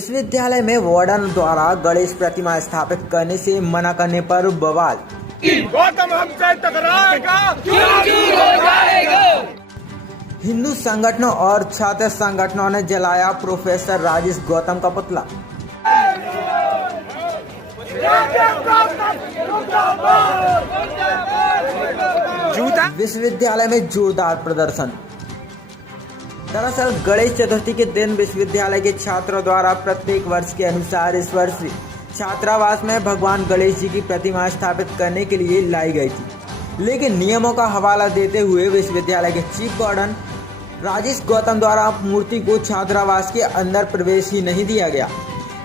विश्वविद्यालय में वार्डन द्वारा गणेश प्रतिमा स्थापित करने से मना करने पर बवाल। गौतम हमसे टकराएगा, चूर हो जाएगा। हिंदू संगठनों और छात्र संगठनों ने जलाया प्रोफेसर राजेश गौतम का पुतला। विश्वविद्यालय में जोरदार प्रदर्शन। दरअसल गणेश चतुर्थी के दिन विश्वविद्यालय के छात्रों द्वारा प्रत्येक वर्ष के अनुसार इस वर्ष भी छात्रावास में भगवान गणेश जी की प्रतिमा स्थापित करने के लिए लाई गई थी, लेकिन नियमों का हवाला देते हुए विश्वविद्यालय के चीफ वार्डन राजेश गौतम द्वारा मूर्ति को छात्रावास के अंदर प्रवेश ही नहीं दिया गया।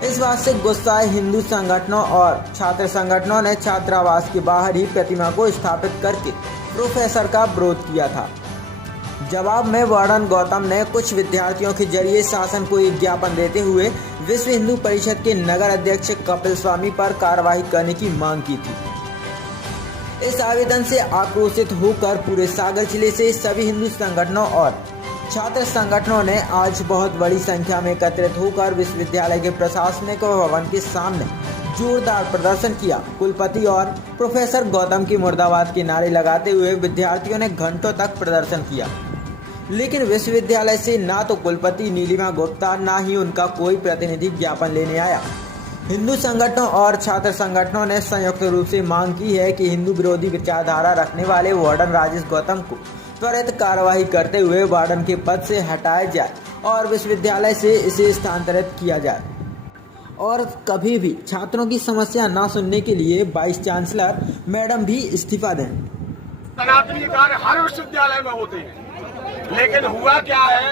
इस बात से गुस्साए हिंदू संगठनों और छात्र संगठनों ने छात्रावास के बाहर ही प्रतिमा को स्थापित करके प्रोफेसर का विरोध किया था। जवाब में वार्डन गौतम ने कुछ विद्यार्थियों के जरिए शासन को एक ज्ञापन देते हुए विश्व हिंदू परिषद के नगर अध्यक्ष कपिल स्वामी पर कार्रवाई करने की मांग की थी। इस आवेदन से आक्रोशित होकर पूरे सागर जिले से सभी हिंदू संगठनों और छात्र संगठनों ने आज बहुत बड़ी संख्या में एकत्रित होकर विश्वविद्यालय के प्रशासनिक भवन के सामने जोरदार प्रदर्शन किया। कुलपति और प्रोफेसर गौतम की मुर्दाबाद के नारे लगाते हुए विद्यार्थियों ने घंटों तक प्रदर्शन किया, लेकिन विश्वविद्यालय से ना तो कुलपति नीलिमा गुप्ता ना ही उनका कोई प्रतिनिधि ज्ञापन लेने आया। हिंदू संगठनों और छात्र संगठनों ने संयुक्त रूप से मांग की है कि हिंदू विरोधी विचारधारा रखने वाले वार्डन राजेश गौतम को त्वरित कार्रवाई करते हुए वार्डन के पद से हटाया जाए और विश्वविद्यालय से इसे स्थानांतरित किया जाए और कभी भी छात्रों की समस्या न सुनने के लिए वाइस चांसलर मैडम भी इस्तीफा दें। सनातनी कार्य हर विश्वविद्यालय में होते हैं, लेकिन हुआ क्या है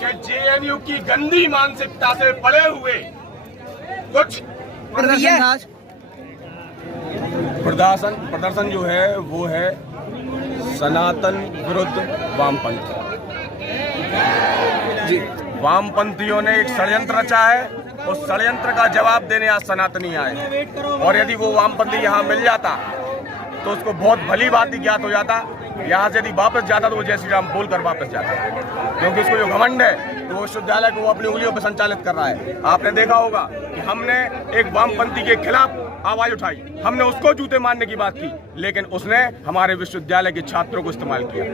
कि जेएनयू की गंदी मानसिकता से पड़े हुए कुछ प्रदर्शन जो है वो है सनातन विरुद्ध वामपंथ जी। वामपंथियों ने एक षड्यंत्र रचा है, उस षड्यंत्र का जवाब देने आज सनातनी आए, और यदि वो वामपंथी यहाँ मिल जाता तो उसको बहुत भली बात ही ज्ञात हो जाता। यहाँ से यदि वापस जाता तो वो जय श्री राम बोलकर वापस जाता, क्योंकि उसको जो घमंड है तो वो विश्वविद्यालय को अपनी उंगलियों पर संचालित कर रहा है। आपने देखा होगा कि हमने एक वामपंथी के खिलाफ आवाज उठाई, हमने उसको जूते मारने की बात की, लेकिन उसने हमारे विश्वविद्यालय के छात्रों को इस्तेमाल किया।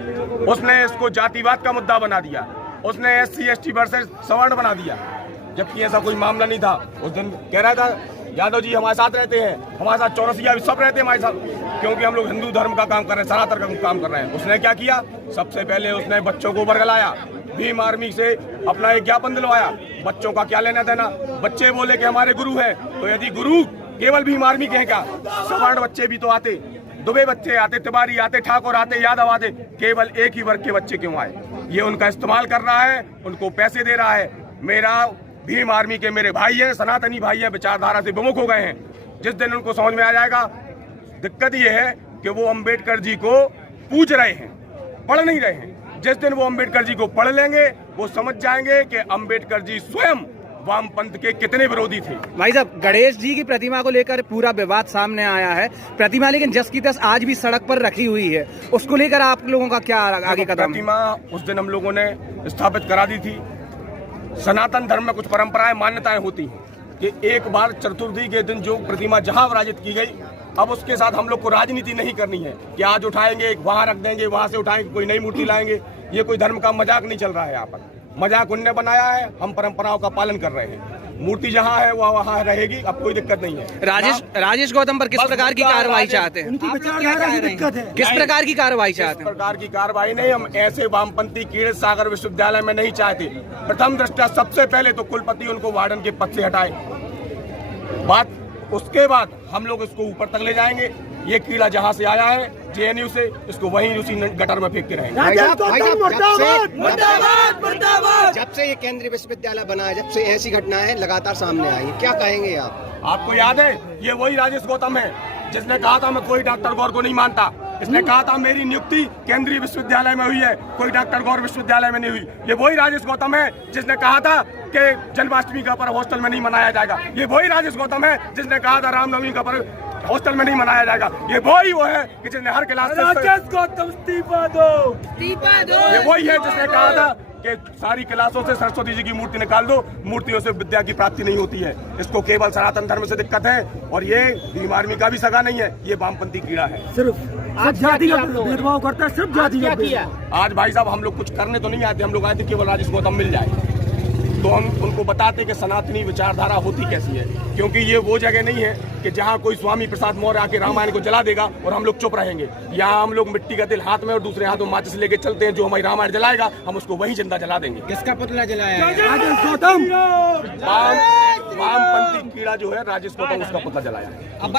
उसने इसको जातिवाद का मुद्दा बना दिया, उसने SC ST वर्सेस सवर्ण बना दिया, जबकि ऐसा कोई मामला नहीं था। उस दिन कह रहा था यादव जी हमारे साथ रहते हैं, हमारे साथ चौरसिया भी सब रहते हैं हमारे साथ, क्योंकि हम लोग हिंदू धर्म का काम कर रहे हैं, सनातन का काम कर रहे हैं। उसने क्या किया, सबसे पहले उसने बच्चों को बरगलाया, भीम आर्मी से अपना एक ज्ञापन दिलवाया। बच्चों का क्या लेना देना, बच्चे बोले कि हमारे गुरु है, तो यदि गुरु केवल भीम आर्मी के हैं क्या, सवर्ण बच्चे भी तो आते, दुबे बच्चे आते, तिवारी आते, ठाकुर आते, यादव आते, केवल एक ही वर्ग के बच्चे क्यों आए? ये उनका इस्तेमाल कर रहा है, उनको पैसे दे रहा है। मेरा भीम आर्मी के मेरे भाई हैं, सनातनी भाई हैं, विचारधारा से विमुख हो गए हैं। जिस दिन उनको समझ में आ जाएगा, दिक्कत ये है कि वो अंबेडकर जी को पूज रहे हैं, पढ़ नहीं रहे हैं। जिस दिन वो अंबेडकर जी को पढ़ लेंगे, वो समझ जाएंगे कि अंबेडकर जी स्वयं वामपंथ के कितने विरोधी थे। भाई साहब, गणेश जी की प्रतिमा को लेकर पूरा विवाद सामने आया है। प्रतिमा लेकिन जस की तस आज भी सड़क पर रखी हुई है, उसको लेकर आप लोगों का क्या आगे कदम? प्रतिमा उस दिन हम लोगों ने स्थापित करा दी थी। सनातन धर्म में कुछ परंपराएं मान्यताएं होती हैं कि एक बार चतुर्थी के दिन जो प्रतिमा जहां विराजित की गई, अब उसके साथ हम लोग को राजनीति नहीं करनी है कि आज उठाएंगे वहां रख देंगे, वहां से उठाएंगे कोई नई मूर्ति लाएंगे। ये कोई धर्म का मजाक नहीं चल रहा है। यहाँ पर मजाक उनने बनाया है, हम परंपराओं का पालन कर रहे हैं। मूर्ति जहाँ है वह वहाँ रहेगी, अब कोई दिक्कत नहीं है। राजेश गौतम पर किस प्रकार की कार्रवाई चाहते हैं? उनकी विचारधारा की दिक्कत है। किस प्रकार की कार्रवाई चाहते हैं? इस प्रकार की कार्रवाई नहीं, हम ऐसे वामपंथी कीड़े सागर विश्वविद्यालय में नहीं चाहते। प्रथम दृष्टया सबसे पहले तो कुलपति उनको वार्डन के पद से हटाए, बात उसके बाद हम लोग इसको ऊपर तक ले जाएंगे। ये कीड़ा जहाँ से आया है JNU से, इसको वहीं उसी गटर में फेंक के रहेंगे। जब से ये केंद्रीय विश्वविद्यालय बना है, जब से ऐसी घटनाएं लगातार सामने आई, क्या कहेंगे आप? आपको याद है, ये वही राजेश गौतम है जिसने कहा था मैं कोई डॉक्टर गौर को नहीं मानता। इसने कहा था मेरी नियुक्ति केंद्रीय विश्वविद्यालय में हुई है, कोई डॉक्टर गौर विश्वविद्यालय में नहीं हुई। ये वही राजेश गौतम है जिसने कहा था कि जन्माष्टमी का पर्व हॉस्टल में नहीं मनाया जाएगा। ये वही राजेश गौतम है जिसने कहा था रामनवमी का पर्व हॉस्टल में नहीं मनाया जाएगा। ये वही वो है कि जिसने हर क्लास राजेश गौतम इस्तीफा दो। ये वही है जिसने कहा था कि सारी क्लासों से सरस्वती जी की मूर्ति निकाल दो, मूर्तियों से विद्या की प्राप्ति नहीं होती है। इसको केवल सनातन धर्म से दिक्कत है और ये भीम आर्मी का भी सगा नहीं है, ये वामपंथी कीड़ा है। सिर्फ जाति का भेदभाव करता है, सिर्फ जाति का भेदभाव। आज भाई साहब हम लोग कुछ करने तो नहीं आते, हम लोग आए थे केवल राजेश गौतम मिल जाए तो हम उनको बताते कि सनातनी विचारधारा होती कैसी है, क्योंकि ये वो जगह नहीं है कि जहाँ कोई स्वामी प्रसाद मौर्य आके रामायण को जला देगा और हम लोग चुप रहेंगे। यहाँ हम लोग मिट्टी का तिल हाथ में और दूसरे हाथ में माचिस लेके चलते हैं, जो हमारी रामायण जलाएगा हम उसको वही जिंदा जला देंगे। किसका पुतला जलाया है? राजेश गौतम वामपंथी कीड़ा जो है राजेश गौतम, उसका पुतला जलाया है।